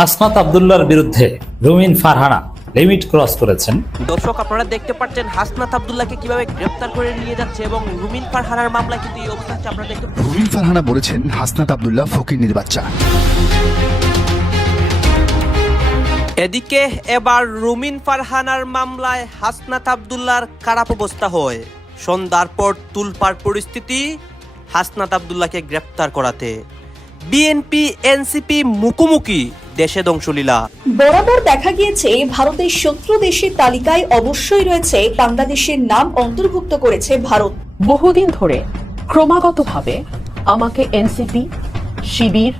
হাসনাত আব্দুল্লাহর বিরুদ্ধে রুমিন Farhana limit cross করেছেন। দর্শক আপনারা দেখতে পাচ্ছেন হাসনাত আব্দুল্লাহকে কিভাবে গ্রেফতার করে নিয়ে যাচ্ছে এবং রুমিন ফারহানার মামলায় কিন্তু এই অবস্থা হচ্ছে। আপনারা দেখতে রুমিন ফারহানা বলেছেন হাসনাত আব্দুল্লাহ ফকিন্নির বাচ্চা। এদিকে এবার রুমিন ফারহানার মামলায় হাসনাত আব্দুল্লাহর খারাপ অবস্থা হয়। সন্ধ্যার পর তুলপাড় পরিস্থিতি হাসনাত আব্দুল্লাহকে গ্রেফতার করাতে। বিএনপি এনসিপি মুখোমুখি, দেশে ধ্বংসলীলা। বরাবর দেখা গিয়েছে ভারতের শত্রু দেশের তালিকায় অবশ্যই রয়েছে বাংলাদেশের নাম অন্তর্ভুক্ত করেছে ভারত। বহুদিন ধরে ক্রমাগতভাবে আমাকে এনসিপি, শিবির,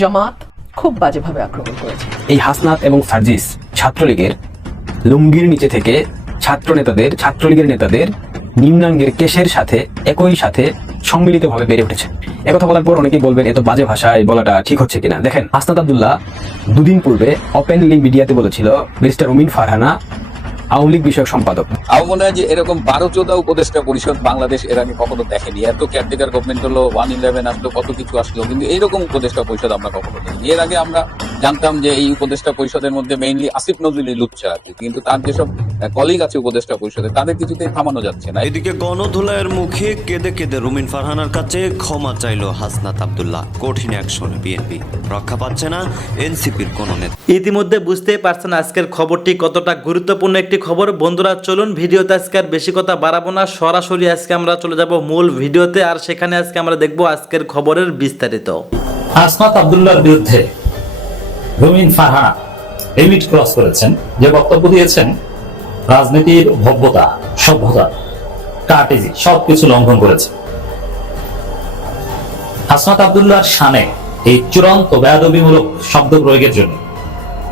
জামাত খুব বাজেভাবে আক্রমণ করেছে। এই হাসনাত এবং সার্জিস ছাত্রলীগের লুঙ্গির নিচে থেকে ছাত্রলীগের নেতাদের নিম্নাঙ্গের কেশের সাথে একই সাথে সম্মিলিতভাবে বেড়ে উঠেছে। একথা বলার পর অনেকেই বলবেন এত বাজে ভাষায় বলাটা ঠিক হচ্ছে কিনা। দেখেন, হাসনাত আব্দুল্লাহ দুদিন পূর্বে ওপেনলি মিডিয়াতে বলেছিল ব্যারিস্টার রুমিন ফারহানা আওয়ামী লীগ বিষয়ক সম্পাদক। আমার মনে হয় যে এরকম 12-14 উপদেষ্টা পরিষদ বাংলাদেশ এর আগে কখনো দেখেনি। এত কেয়ারটেকার গভর্নমেন্ট হলো, 111 আসলো, কত কিছু আসলো, কিন্তু এইরকম উপদেষ্টা পরিষদ আমরা কখনো দেখিনি। এর আগে আমরা জানতাম যে এই উপদেষ্টা পরিষদের মধ্যে মেইনলি আসিফ নজরুলই লুচ্ছা আছে, কিন্তু তার যেসব কলিগ আছে উপদেষ্টা পরিষদে তাদের কিছুতেই থামানো যাচ্ছে না। এদিকে গণধোলাইয়ের মুখে কেঁদে কেঁদে রুমিন ফারহানার কাছে ক্ষমা চাইলো হাসনাত আব্দুল্লাহ। কঠিন অ্যাকশনে বিএনপি, রক্ষা পাচ্ছে না এনসিপির কোন নেতা। ইতিমধ্যে বুঝতেই পারছেন আজকের খবরটি কতটা গুরুত্বপূর্ণ একটি খবর। বন্ধুরা চলুন ভিডিওতে আজকে আর বেশি কথা বাড়াবো না, সরাসরি আজকে আমরা চলে যাব মূল ভিডিওতে। আর সেখানে আজকে আমরা দেখব আজকের খবরের বিস্তারিত। হাসনাত আব্দুল্লাহর বিরুদ্ধে রুমিন ফারহানা লিমিট ক্রস করেছেন, যে বক্তব্য দিয়েছেন রাজনীতির ভব্যতা, সভ্যতা, কার্টেজি সবকিছু লঙ্ঘন করেছে। হাসনাত আব্দুল্লাহর শানে এই চূড়ান্ত বেয়াদবিমূলক শব্দ প্রয়োগের জন্য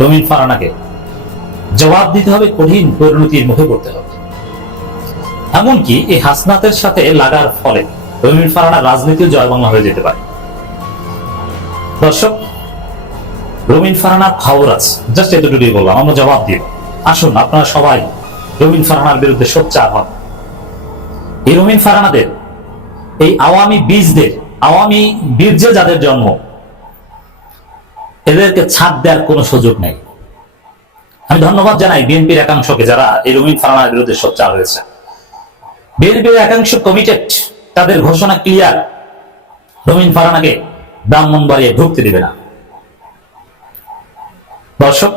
রুমিন ফারহানাকে জবাব দিতে হবে, কঠিন পরিণতির মুখে পড়তে হবে। এমনকি এই হাসনাতের সাথে লাগার ফলে রুমিন ফারহানার রাজনীতিও জয় বাংলা হয়ে যেতে পারে। দর্শক, রুমিন ফারহানার খবর আছে, জাস্ট এতটুকুই বললাম, আমরা জবাব দিব। আসুন আপনারা সবাই রুমিন ফারহানার বিরুদ্ধে সোচ্চার হন। এই রুমিন ফারহানাদের, এই আওয়ামী বীর্যে যাদের জন্ম, এদেরকে ছাড় দেওয়ার কোনো সুযোগ নেই। আমি ধন্যবাদ জানাই বিএনপির একাংশকে যারা এই রুমিন ফারহানার বিরুদ্ধে সোচ্চার হয়েছে। বিএনপির একাংশ কমিটেড, তাদের ঘোষণা ক্লিয়ার, রুমিন ফারহানাকে ব্রাহ্মণবাড়িয়ায় ঢুকতে দিবে না। দর্শক,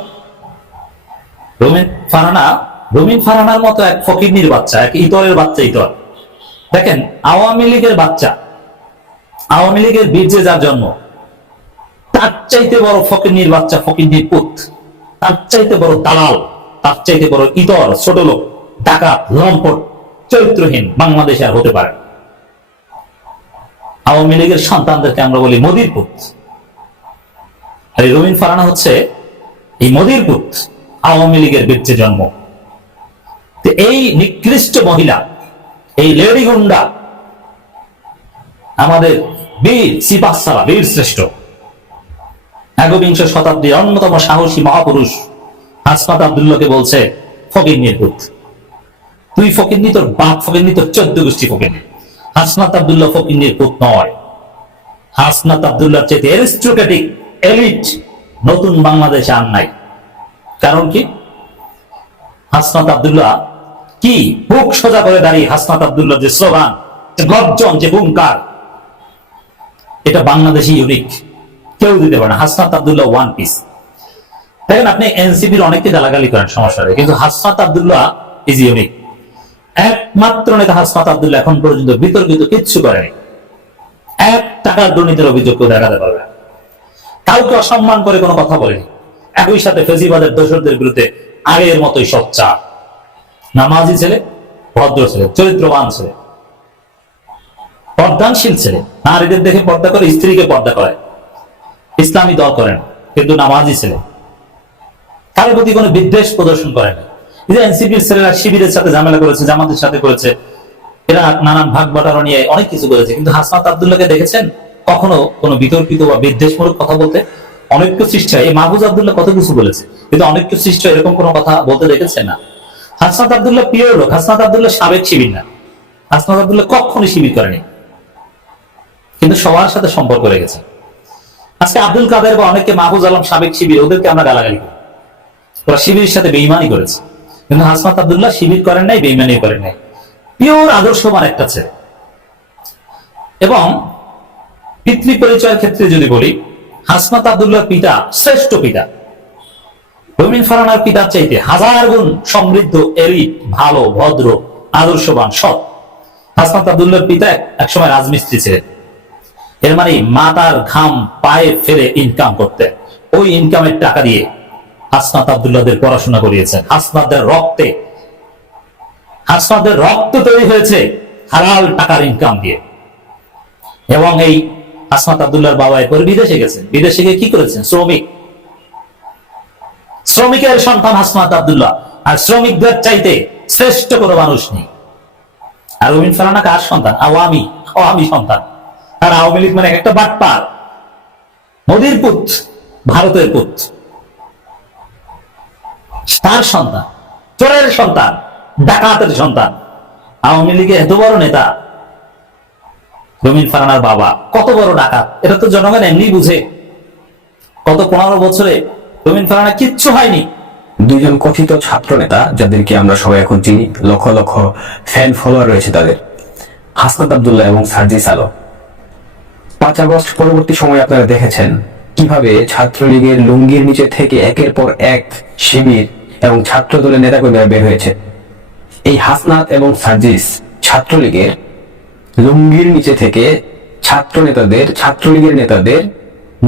রুমিন ফারহানার মতো এক ফকিন্নির বাচ্চা, এক ইতরের বাচ্চা, ইতর দেখেন, আওয়ামী লীগের বাচ্চা, আওয়ামী লীগের বীর্যে যার জন্ম, তার চাইতে বড় ফকিন্নির বাচ্চা, ফকিন্নির পুত, তার চাইতে বড় দালাল, তার চাইতে বড় ইতর, ছোট লোক, ডাকাত, লম্পট, চরিত্রহীন বাংলাদেশে আর হতে পারে। আওয়ামী লীগের সন্তানদেরকে আমরা বলি মোদির পুত, আর এই রুমিন ফারহানা হচ্ছে এই মোদির পুত, আওয়ামী লীগের বীর্যে জন্ম। এই নিকৃষ্ট মহিলা, এই লেডি গুন্ডা, আমাদের বীর সিপাহসালা, বীর শ্রেষ্ঠ, একবিংশ শতাব্দীর অন্যতম সাহসী মহাপুরুষ হাসনাত আব্দুল্লাহকে বলছে ফকিন্নির পুত। তুই ফকিন্নি, তোর বাপ ফকিন্নি, তোর 14 গোষ্ঠী ফকিন্নি। হাসনাত আব্দুল্লাহ ফকিন্নির পুত নয়। হাসনাত আব্দুল্লাহর চেয়ে অ্যারিস্টোক্রেটিক এলিট নতুন বাংলাদেশে আর নাই। কারণ কি? হাসনাত আব্দুল্লাহ কি বুক সোজা করে দাঁড়িয়ে হাসনাত আব্দুল্লাহ যে স্লোগান, যে গর্জন, যে হুঙ্কার, এটা বাংলাদেশি ইউনিক, কেউ দিতে পারে না। Hasnat Abdullah one piece. দেখেন, আপনি এনসিপির অনেককে গালাগালি করেন, সমস্যা নেই, কিন্তু হাসনাত আব্দুল্লাহ ইজ ইউনিক। একমাত্র নেতা হাসনাত আব্দুল্লাহ এখন পর্যন্ত বিতর্কিত কিচ্ছু করেনি। 1 টাকার দুর্নীতির অভিযোগ কেউ দেখাতে পারবে না। কাউকে অসম্মান করে কোনো কথা বলেনি। একই সাথে ফেসিবাদের দোসরদের বিরুদ্ধে আগের মতোই সোচ্চার। নামাজি ছেলে, ভদ্র ছেলে, চরিত্রবান ছেলে, পর্দানশীল ছেলে, নারীদের দেখে পর্দা করে, স্ত্রীকে পর্দা করে, ইসলামী দল করেন, কিন্তু নামাজি ছেলে, কারোর প্রতি কোনো বিদ্বেষ প্রদর্শন করে না। যে এনসিপির ছেলেরা শিবিরের সাথে ঝামেলা করেছে, জামাতের সাথে করেছে, এরা নানান ভাগ বাটারা নিয়ে অনেক কিছু করেছে, কিন্তু হাসনাত আব্দুল্লাহকে দেখেছেন কখনো কোনো বিতর্কিত বা বিদ্বেষমূলক কথা বলতে? অনৈক্য সৃষ্টি হয়, এই মাহফুজ আব্দুল্লাহ কত কিছু বলেছে, কিন্তু অনৈক্য সৃষ্টি হয় এরকম কোনো কথা বলতে দেখেছেন না। হাসনাত আব্দুল্লাহ প্রিয় লোক। হাসনাত আব্দুল্লাহ সাবেক শিবির না, হাসনাত আব্দুল্লাহ কখনো শিবির করেনি, কিন্তু সবার সাথে সম্পর্ক রেখেছে। আজকে আব্দুল কাদের বা অনেকে মাহফুজ আলম সাবেক শিবির, ওদেরকে আমরা গালাগালি করি, ওরা শিবিরের সাথে বেঈমানি করেছে। কিন্তু হাসনাত আব্দুল্লাহ শিবির করেন নাই, বেঈমানি করেন নাই, পিওর আদর্শবান একটা ছেলে। এবং পিতৃ পরিচয়ের ক্ষেত্রে যদি বলি, হাসনাত আব্দুল্লাহর পিতা শ্রেষ্ঠ পিতা, রুমিন ফারহানার পিতার চাইতে 1000 গুণ সমৃদ্ধ, এলিট, ভালো, ভদ্র, আদর্শবান, সৎ। হাসনাত আব্দুল্লাহর পিতা একসময় রাজমিস্ত্রি ছিলেন। এর মানে মাতার ঘাম পায়ে ফেলে ইনকাম করতেন, ওই ইনকামের টাকা দিয়ে হাসনাত আব্দুল্লাহদের পড়াশোনা করিয়েছেন। হাসনাতদের রক্ত তৈরি হয়েছে হালাল টাকার ইনকাম দিয়ে। এবং এই হাসনাত আব্দুল্লাহর বাবা এরপরে বিদেশে গেছেন, বিদেশে গিয়ে কি করেছেন? শ্রমিকের সন্তান হাসনাত আব্দুল্লাহ, আর শ্রমিকদের চাইতে শ্রেষ্ঠ কোনো মানুষ নেই। আর রুমিন ফারহানা কার সন্তান? আওয়ামী সন্তান। আর আওয়ামী লীগ মানে একটা বাটপার, মোদির পুত, ভারতের পুত, তার সন্তান, চোরের সন্তান, ডাকাতের সন্তান। আওয়ামী লীগের এত বড় নেতা রুমিন ফারহানার বাবা কত বড় ডাকাত, এটা তো জনগণ এমনি বুঝে। গত 15 বছরে রুমিন ফারহানা কিচ্ছু হয়নি। দুইজন কথিত ছাত্র নেতা, যাদেরকে আমরা সবাই এখন চিনি, লক্ষ লক্ষ ফ্যান ফলোয়ার রয়েছে তাদের, হাসনাত আব্দুল্লাহ এবং সার্জিস আলম। 5 আগস্ট পরবর্তী সময়ে আপনারা দেখেছেন কিভাবে ছাত্রলীগের লুঙ্গির নিচে থেকে একের পর এক শিবির এবং ছাত্র দলের নেতাকর্মীরা বের হয়েছে। এই হাসনাত এবং সার্জিস ছাত্রলীগের লুঙ্গির নিচে থেকে ছাত্রলীগের নেতাদের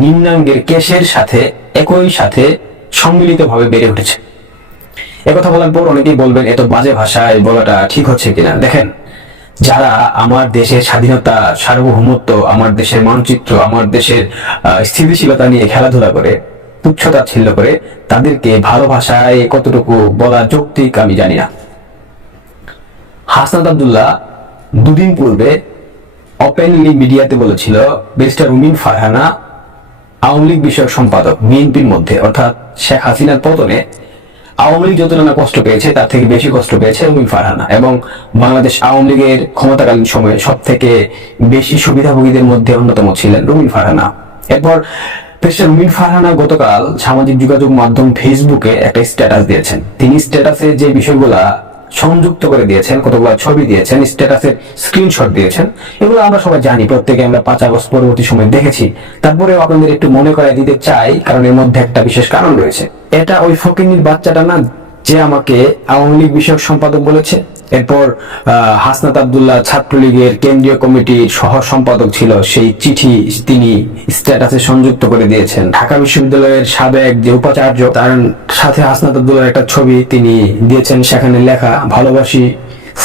নিম্নাঙ্গের কেশের সাথে একই সাথে সম্মিলিতভাবে বেড়ে উঠেছে। একথা বলার পর অনেকেই বলবেন এত বাজে ভাষায় বলাটা ঠিক হচ্ছে কিনা। দেখেন, যারা আমার দেশের স্বাধীনতা, সার্বভৌমত্ব, আমার দেশের মানচিত্র, আমার দেশের স্থিতিশীলতা নিয়ে খেলাধুলা করে, তুচ্ছতাচ্ছিল্য করে, তাদেরকে ভালো ভাষায় কতটুকু বলা যৌক্তিক আমি জানি না। হাসনাত আব্দুল্লাহ দুদিন পূর্বে ওপেনলি মিডিয়াতে বলেছিল ব্যারিস্টার রুমিন ফারহানা আওয়ামী লীগ বিষয়ক সম্পাদক, বিএনপির মধ্যে, অর্থাৎ শেখ হাসিনার পতনে আওয়ামী লীগ যত না কষ্ট পেয়েছে তার থেকে বেশি কষ্ট পেয়েছে রুমিন ফারহানা, এবং বাংলাদেশ আওয়ামী লীগের ক্ষমতাকালীন সময়ে সব থেকে বেশি সুবিধাভোগীদের মধ্যে অন্যতম ছিলেন রুমিন ফারহানা। এরপর ব্যারিস্টার রুমিন ফারহানা গতকাল সামাজিক যোগাযোগ মাধ্যম ফেসবুকে একটা স্ট্যাটাস দিয়েছেন। তিনি স্ট্যাটাসে যে বিষয়গুলা সংযুক্ত করে দিয়েছেন, কতগুলো ছবি দিয়েছেন, স্ট্যাটাসের স্ক্রিনশট দিয়েছেন, এগুলো আমরা সবাই জানি, প্রত্যেকে আমরা 5 আগস্ট পরবর্তী সময় দেখেছি। তারপরেও আপনাদের একটু মনে করাই দিতে চাই, কারণ এর মধ্যে একটা বিশেষ কারণ রয়েছে। এটা ওই ফকিনীর বাচ্চাটা না যে আমাকে আওয়ামী লীগ বিষয়ক সম্পাদক বলেছে। এরপর হাসনাত আব্দুল্লাহ ছাত্রলীগের কেন্দ্রীয় কমিটির সহ সম্পাদক ছিল, সেই চিঠি তিনি স্ট্যাটাসে সংযুক্ত করে দিয়েছেন। ঢাকা বিশ্ববিদ্যালয়ের সাবেক যে উপাচার্য, তার সাথে হাসনাত আব্দুল্লাহর একটা ছবি তিনি দিয়েছেন, সেখানে লেখা, ভালোবাসি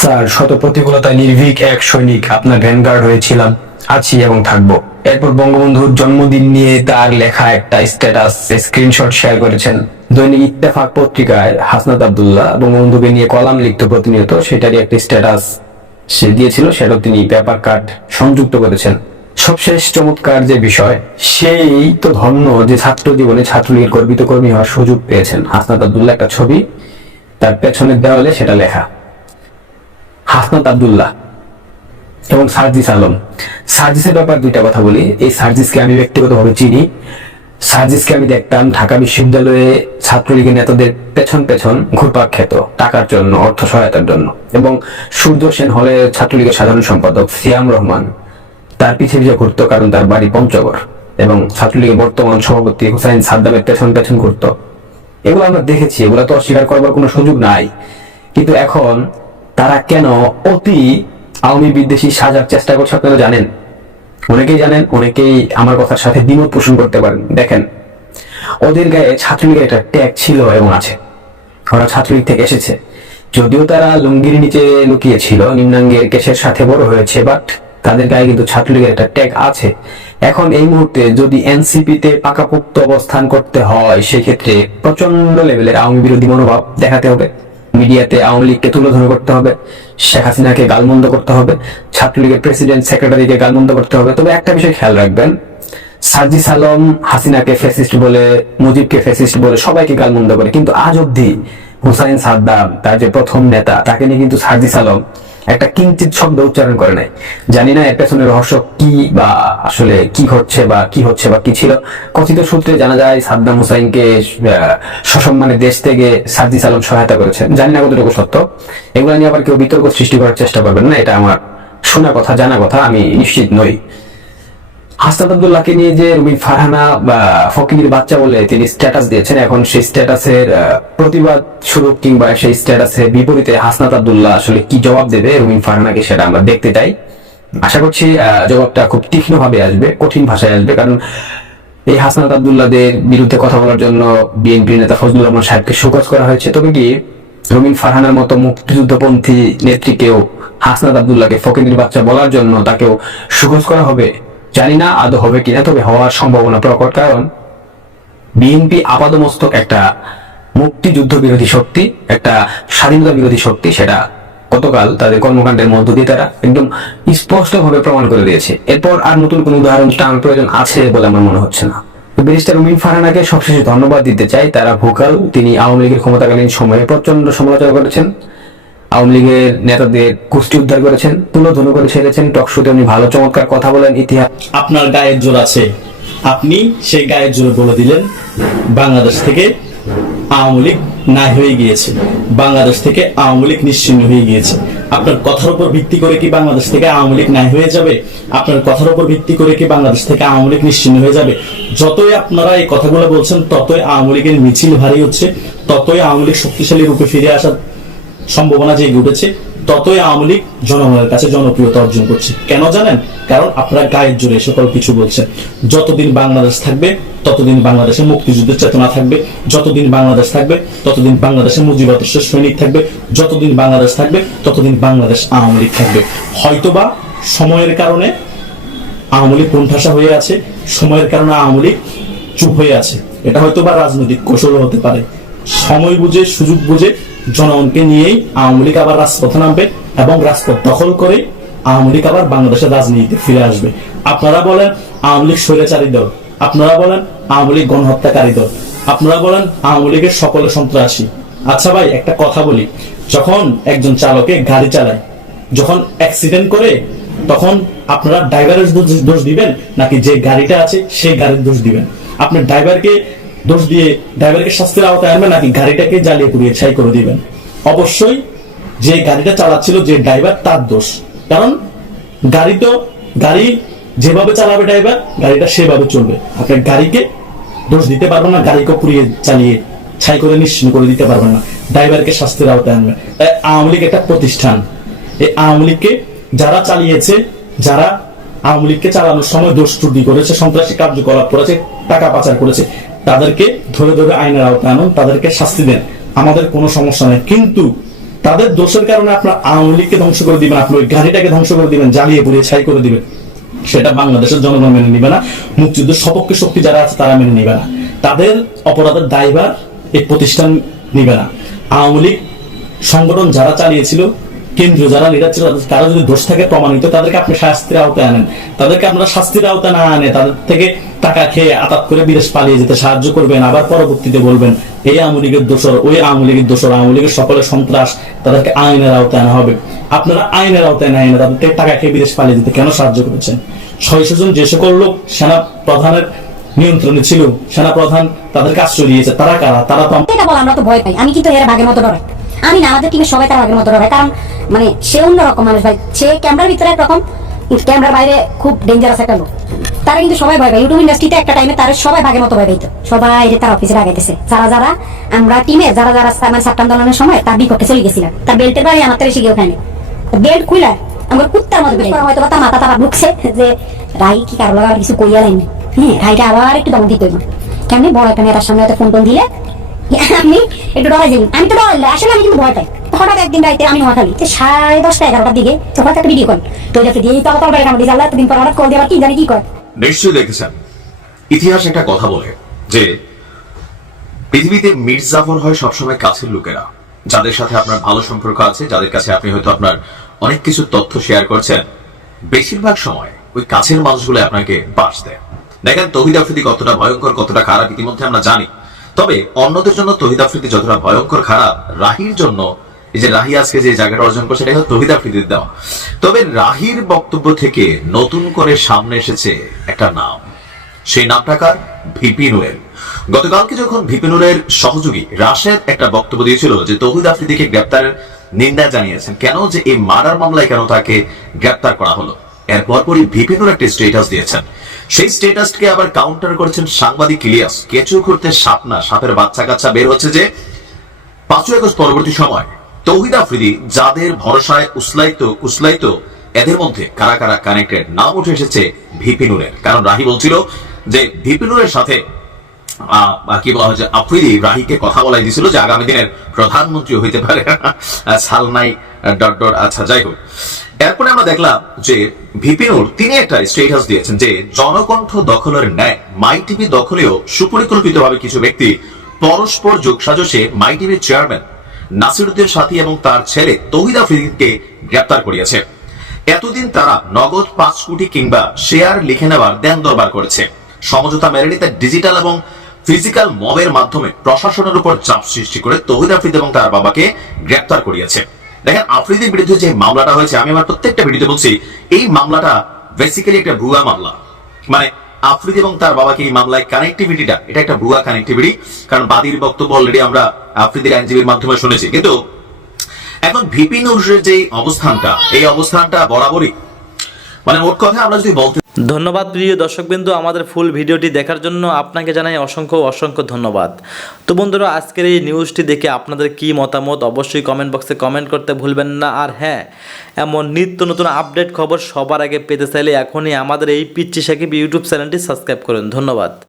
স্যার, শত প্রতিকূলতায় নির্ভীক এক সৈনিক, আপনার ভ্যানগার্ড হয়েছিলাম, আছি এবং থাকবো। এরপর বঙ্গবন্ধুর জন্মদিন নিয়ে তার লেখা একটা স্ট্যাটাস স্ক্রিনশট শেয়ার করেছেন। দৈনিক ইত্তেফাক পত্রিকায় হাসনাত আব্দুল্লাহ বঙ্গবন্ধুকে নিয়ে কলাম লিখত প্রতিনিয়ত, সেটারই একটা স্ট্যাটাস সে দিয়েছিল, সেটাও তিনি পেপার কাট সংযুক্ত করেছেন। সবশেষ চমৎকার যে বিষয়, সেই তো ধন্য যে ছাত্র জীবনে ছাত্রলীগের গর্বিত কর্মী হওয়ার সুযোগ পেয়েছেন। হাসনাত আব্দুল্লাহ একটা ছবি, তার পেছনের দেওয়ালে সেটা লেখা হাসনাত আব্দুল্লাহ এবং সার্জিস আলম। সার্জিসের ব্যাপার দুইটা কথা বলি। এই সার্জিসকে আমি ব্যক্তিগতভাবে চিনি। সার্জিসকে আমি দেখতাম ঢাকা বিশ্ববিদ্যালয়ে ছাত্রলীগের নেতাদের পেছন পেছন ঘুরপাক খেত টাকার জন্য, অর্থ সহায়তার জন্য। এবং সূর্য সেন হলে ছাত্রলীগের সাধারণ সম্পাদক সিয়াম রহমান তার পিছে পিছে ঘুরত, কারণ তার বাড়ি পঞ্চগড়। এবং ছাত্রলীগের বর্তমান সভাপতি হুসাইন সাদ্দামের পেছন পেছন ঘুরত। এগুলো আমরা দেখেছি, এগুলো তো অস্বীকার করবার কোনো সুযোগ নাই। কিন্তু এখন তারা কেন অতি আওয়ামী বিদ্বেষী সাজার চেষ্টা করছে আপনারা জানেন? অনেকেই জানেন, অনেকেই আমার কথার সাথে দ্বিমত পোষণ করতে পারেন। দেখেন, ওদের গায়ে ছাত্রলীগের একটা ট্যাগ ছিল এবং আছে, ওরা ছাত্রলীগ থেকে এসেছে। যদিও তারা লুঙ্গির নিচে লুকিয়ে ছিল, নিম্নাঙ্গের কেশের সাথে বড় হয়েছে, বাট তাদের গায়ে কিন্তু ছাত্রলীগের একটা ট্যাগ আছে। এখন এই মুহূর্তে যদি এনসিপিতে পাকাপোক্ত অবস্থান করতে হয়, সেক্ষেত্রে প্রচন্ড লেভেলের আওয়ামী বিরোধী মনোভাব দেখাতে হবে, মিডিয়াতে আওয়ামী লীগকে তুলে ধরে করতে হবে, শেখ হাসিনাকে গালমন্দ করতে হবে, ছাত্রলীগের প্রেসিডেন্ট সেক্রেটারিকে গালমন্দ করতে হবে। তবে একটা বিষয় খেয়াল রাখবেন, সার্জিস আলম হাসিনাকে ফ্যাসিস্ট বলে, মুজিবকে ফ্যাসিস্ট বলে সবাইকে গালমন্দ করে, কিন্তু আজ অব্দি হুসাইন সাদ্দাম, তার যে প্রথম নেতা, তাকে নিয়ে কিন্তু সার্জিস আলম একটা কিঞ্চিত শব্দ উচ্চারণ করে নাই। জানি না এর পেছনের রহস্য কি, বা আসলে কি হচ্ছে বা কি ছিল। কথিত সূত্রে জানা যায় সাদ্দাম হুসাইনকে সসম্মানে দেশ থেকে সার্জিস আলম সহায়তা করেছেন। জানি না কতটুকু সত্য, এগুলো নিয়ে আবার কেউ বিতর্ক সৃষ্টি করার চেষ্টা করবেন না, এটা আমার শোনা কথা, জানা কথা, আমি নিশ্চিত নই। হাসনাত আব্দুল্লাহকে নিয়ে যে রুমিন ফারহানা বা ফকিরের বাচ্চা বলে তিনি স্ট্যাটাস দিয়েছেন, এখন সেই স্ট্যাটাসের প্রতিবাদ স্বরূপ কিংবা সেই স্ট্যাটাসের বিপরীতে হাসনাত আব্দুল্লাহ আসলে কি জবাব দেবে রুমিন ফারহানাকে, সেটা আমরা দেখতে চাই। আশা করছি জবাবটা খুব তীক্ষ্ণ ভাবে আসবে, কঠিন ভাষায় আসবে, কারণ এই হাসনাত আব্দুল্লাহদের বিরুদ্ধে কথা বলার জন্য বিএনপি নেতা ফজলুর রহমান সাহেবকে শোকজ করা হয়েছে। তবে কি রুমিন ফারহানার মতো মুক্তিযুদ্ধপন্থী নেত্রীকেও হাসনাত আব্দুল্লাহকে ফকিরের বাচ্চা বলার জন্য তাকেও শোকজ করা হবে? জানি না আদৌ হবে কিনা, তবে হওয়ার সম্ভাবনা প্রকট, কারণ বিএনপি আপাদমস্তক একটা মুক্তিযুদ্ধ বিরোধী শক্তি, একটা স্বাধীনতা বিরোধী শক্তি, সেটা গতকাল তাদের কর্মকাণ্ডের মধ্য দিয়ে তারা একদম স্পষ্টভাবে প্রমাণ করে দিয়েছে। এরপর আর নতুন কোন উদাহরণ টানার প্রয়োজন আছে বলে আমার মনে হচ্ছে না। ব্যারিস্টার রুমিন ফারহানাকে সবশেষে ধন্যবাদ দিতে চাই, তারা ভোকাল। তিনি আওয়ামী লীগের ক্ষমতাকালীন সময়ে প্রচন্ড সমালোচনা করেছেন, আওয়ামী লীগের নেতাদের কুষ্টি উদ্ধার করেছেন, তুলোধনু করে ছেড়েছেন, টকশোতে উনি ভালো চমৎকার কথা বলেন। ইতিহাস আপনার গায়ের জোর আছে, আপনি সেই গায়ের জোরে বলে দিলেন বাংলাদেশ থেকে আওয়ামী লীগ নাই হয়ে গিয়েছে, বাংলাদেশ থেকে আওয়ামী লীগ নিশ্চিহ্ন হয়ে গিয়েছে। আপনার কথার উপর ভিত্তি করে কি বাংলাদেশ থেকে আওয়ামী লীগ নাই হয়ে যাবে? আপনার কথার উপর ভিত্তি করে কি বাংলাদেশ থেকে আওয়ামী লীগ নিশ্চিহ্ন হয়ে যাবে? যতই আপনারা এই কথাগুলো বলছেন, ততই আওয়ামী লীগের মিছিল ভারী হচ্ছে, ততই আওয়ামী লীগ শক্তিশালী রূপে ফিরে আসার সম্ভাবনা জেগে উঠেছে, ততই আওয়ামী লীগ জনগণের কাছে জনপ্রিয়তা অর্জন করছে। কেন জানেন? কারণ আপনারা গায়ের জোরে সকল কিছু বলছেন। যতদিন বাংলাদেশ থাকবে ততদিন বাংলাদেশে মুক্তিযুদ্ধের চেতনা থাকবে, যতদিন বাংলাদেশ থাকবে ততদিন বাংলাদেশে মুজিবুর সৈনিক থাকবে, যতদিন বাংলাদেশ থাকবে ততদিন বাংলাদেশ আওয়ামী লীগ থাকবে। হয়তোবা সময়ের কারণে আওয়ামী লীগ কোণঠাসা হয়ে আছে, সময়ের কারণে আওয়ামী লীগ চুপ হয়ে আছে, এটা হয়তোবা রাজনৈতিক কৌশল হতে পারে। সময় বুঝে, সুযোগ বুঝে জনগণকে নিয়েই আওয়ামী লীগ আবার রাজপথে নামবে এবং রাজপথ দখল করে আওয়ামী লীগ আবার বাংলাদেশের রাজনীতিতে ফিরে আসবে। আপনারা বলেন আওয়ামী লীগ স্বৈরাচারী দল, আপনারা বলেন আওয়ামী লীগ গণহত্যাকারী দল, আপনারা বলেন আওয়ামী লীগের সকলে সন্ত্রাসী। আচ্ছা ভাই, একটা কথা বলি, যখন একজন চালকে গাড়ি চালায়, যখন অ্যাক্সিডেন্ট করে, তখন আপনারা ড্রাইভারের দোষ দিবেন নাকি যে গাড়িটা আছে সেই গাড়ির দোষ দিবেন? আপনি ড্রাইভারকে দোষ দিয়ে ড্রাইভারকে শাস্তির আওতায় আনবেন নাকি গাড়িটাকে জ্বালিয়ে পুড়িয়ে ছাই করে দিবেন? অবশ্যই যে গাড়িটা চালাচ্ছিল, যে ড্রাইভার, তার দোষ। কারণ গাড়ি যেভাবে চালাবে ড্রাইভার, গাড়িটা সেভাবে চলবে। আপনি গাড়িকে দোষ দিতে পারবেন না, গাড়িকে পুড়িয়ে চালিয়ে ছাই করে নিশ্চিহ্ন করে দিতে পারবেন না, ড্রাইভারকে শাস্তির আওতায় আনবেন। তাই আওয়ামী লীগ একটা প্রতিষ্ঠান, এই আওয়ামী লীগকে যারা চালিয়েছে, যারা আওয়ামী লীগকে চালানোর সময় দোষ ত্রুটি করেছে, সন্ত্রাসী কার্যকলাপ করেছে, টাকা পাচার করেছে, তাদেরকে ধরে ধরে আইনের আওতায় আনুন, তাদেরকে শাস্তি দেন, আমাদের কোনো সমস্যা নেই। কিন্তু তাদের দোষের কারণে আপনার আওয়ামী লীগকে ধ্বংস করে দিবেন, আপনার ওই গাড়িটাকে ধ্বংস করে দিবেন, জ্বালিয়ে পুড়িয়ে ছাই করে দিবেন, সেটা বাংলাদেশের জনগণ মেনে নিবে না, মুক্তিযুদ্ধের সপক্ষে শক্তি যারা আছে তারা মেনে নিবে না, তাদের অপরাধের দায়ভার এই প্রতিষ্ঠান নিবে না। আওয়ামী লীগ সংগঠন যারা চালিয়েছিল, কেন্দ্রীয় যারা লিডার ছিল, তারা যদি দোষ থাকে প্রমাণিত, তাদেরকে আপনি শাস্তির আওতায় আনেন। তাদেরকে আপনারা শাস্তির আওতায় না আনে তাদের থেকে টাকা খেয়ে আতাত করে বিদেশ পালিয়ে যেতে সাহায্য করবেন, আবার পরবর্তীতে বলবেন এই আওয়ামী লীগের দোষর, ওই আওয়ামী লীগের দোষর, আওয়ামী লীগের সকলের সন্ত্রাস, তাদেরকে আইনের আওতায় আনা হবে। আপনারা আইনের আওতায় না এনে তাদের থেকে টাকা খেয়ে বিদেশ পালিয়ে যেতে কেন সাহায্য করেছেন? 600 জন যে সকল লোক সেনা প্রধানের নিয়ন্ত্রণে ছিল, সেনা প্রধান তাদেরকে আশ্রয় দিয়েছে, তারা কারা? তারা তো আমরা তো ভয় পাই। আমি কিন্তু এর ভাগের মতো ডরাই, আমি না, আমাদের টিমের সবাই তার ভাগের মতো ডরাই, কারণ মানে সে অন্যরকম মানুষ ভাই। সে ক্যামেরার ভিতরে একরকম, ক্যামেরার বাইরে খুব ডেঞ্জারাস একটা লোক। তারা কিন্তু সবাই ভয় পায়। ইউটিউব ইন্ডাস্ট্রিতে একটা টাইমে তার সবাই ভাগের মতো ভয় পাইতো, সবাই তার অফিসে আগাইতেছে। যারা আমরা টিমে যারা মানে ছাত্র আন্দোলনের সময় তার বিপক্ষে চলে গেছিলাম, তার বেল্টের বাড়ি আমার বেশি কেউ খায়নি, বেল্ট খুলে আমার কুত্তার মতো হয়তো তার মাথা তারা ঢুকছে যে রাই কি কারো লাগা কিছু কইয়া লাইনি। হ্যাঁ, রাইটা আবার একটু দম দিতে কেমনি বড় একটা মেয়েটার সামনে হয়তো ফোন টোন দিলে আমি একটু ডরাই যাই। আমি তো ডরাই, আসলে আমি কিন্তু ভয় পাই। হঠাৎ একদিন রাইতে আমি নোয়াখালী 10:30 11টার দিকে হঠাৎ একটা ভিডিও কল, তো এটা দিয়ে তল বাইরে কামড়ি জ্বালা, এতদিন পর হঠাৎ কল দিয়ে কি জানি কি কয়। নিশ্চয়ই দেখেছেন, ইতিহাস একটা কথা বলে যে পৃথিবীতে মির্জাফর হয় সবসময় কাছের লোকেরা, যাদের সাথে আপনার ভালো সম্পর্ক আছে, যাদের কাছে আপনি হয়তো আপনার অনেক কিছু তথ্য শেয়ার করছেন, বেশিরভাগ সময় ওই কাছের মানুষগুলো আপনাকে বাস দেয়। দেখেন তৌহিদ আফ্রিদি কতটা ভয়ঙ্কর, কতটা খারাপ ইতিমধ্যে আমরা জানি। তবে অন্যদের জন্য তৌহিদ আফ্রিদি যতটা ভয়ঙ্কর খারাপ, রাহির জন্য এই যে রাহি আজকে যে জায়গাটা অর্জন করছে এটা তৌহিদ আফ্রিদির দেওয়া। তবে রাহির বক্তব্য থেকে নতুন করে সামনে এসেছে একটা নাম, সেই নামটা কার? ভিপি নুরের। গতকালকে যখন ভিপি নুরের সহযোগী রাশেদ একটা বক্তব্য দিয়েছিল যে তৌহিদ আফ্রিদিকে গ্রেপ্তারের নিন্দা জানিয়েছেন, কেন যে এই মার্ডার মামলায় কেন তাকে গ্রেপ্তার করা হলো, এরপর পরই ভিপি নুর একটা স্ট্যাটাস দিয়েছেন। সেই স্ট্যাটাসকে আবার কাউন্টার করেছেন সাংবাদিক ইলিয়াস। কেঁচো করতে সাপ না, সাপের বাচ্চা কাচ্চা বের হচ্ছে যে 5 আগস্ট পরবর্তী সময় তৌহিদ আফ্রিদি যাদের ভরসায় উসলাইতো এদের মধ্যে কারা কারা কানেক্টেড নাম উঠে এসেছে ভিপি নুরের। কারণ রাহি বলছিল যে ভিপি নুরের সাথে কি বলা হয়েছে, আফ্রিদি রাহিকে কথা বলাই দিয়েছিল যে আগামী দিনের প্রধানমন্ত্রী হইতে পারে সালনাই ... আচ্ছা যাই হোক, এরপরে আমরা দেখলাম যে ভিপি নুর তিনি একটা স্ট্যাটাস দিয়েছেন যে জনকণ্ঠ দখলের ন্যায় মাই টিভি দখলেও সুপরিকল্পিতভাবে কিছু ব্যক্তি পরস্পর যোগসাজশে মাই টিভির চেয়ারম্যান নাসিরউদ্দিন সাথী এবং তার ছেলে তৌহিদ আফ্রিদিকে গ্রেপ্তার করিয়েছে। এতদিন তারা নগদ 5 কোটি কিংবা শেয়ার লিখে নেওয়ার দেন দরবার করেছে। সমঝোতা মেনে নিতে ডিজিটাল এবং ফিজিক্যাল মবের মাধ্যমে প্রশাসনের উপর চাপ সৃষ্টি করে তৌহিদ আফ্রিদি এবং তার বাবাকে গ্রেপ্তার করিয়েছে। দেখেন আফ্রিদির বিরুদ্ধে যে মামলাটা হয়েছে, আমি আমার প্রত্যেকটা ভিডিওতে বলছি এই মামলাটা বেসিক্যালি একটা ভুয়া মামলা। মানে আফ্রিদি এবং তার বাবাকে এই মামলায় কানেক্টিভিটিটা এটা একটা ভুয়া কানেক্টিভিটি, কারণ বাদীর বক্তব্য অলরেডি আমরা আফ্রিদির আইনজীবীর মাধ্যমে শুনেছি। কিন্তু এখন ভিপি নুরের যে অবস্থানটা, এই অবস্থানটা বরাবরই মানে মোট কথা আমরা যদি বলতে। ধন্যবাদ প্রিয় দর্শকবৃন্দ, আমাদের ফুল ভিডিওটি দেখার জন্য আপনাকে জানাই অসংখ্য ধন্যবাদ। তো বন্ধুরা, আজকের এই নিউজটি দেখে আপনাদের কি মতামত অবশ্যই কমেন্ট বক্সে কমেন্ট করতে ভুলবেন না। আর হ্যাঁ, এমন নিত্য নতুন আপডেট খবর সবার আগে পেতে চাইলে এখনই আমাদের এই পিচ্চি সাকিব ইউটিউব চ্যানেলটি সাবস্ক্রাইব করুন। ধন্যবাদ।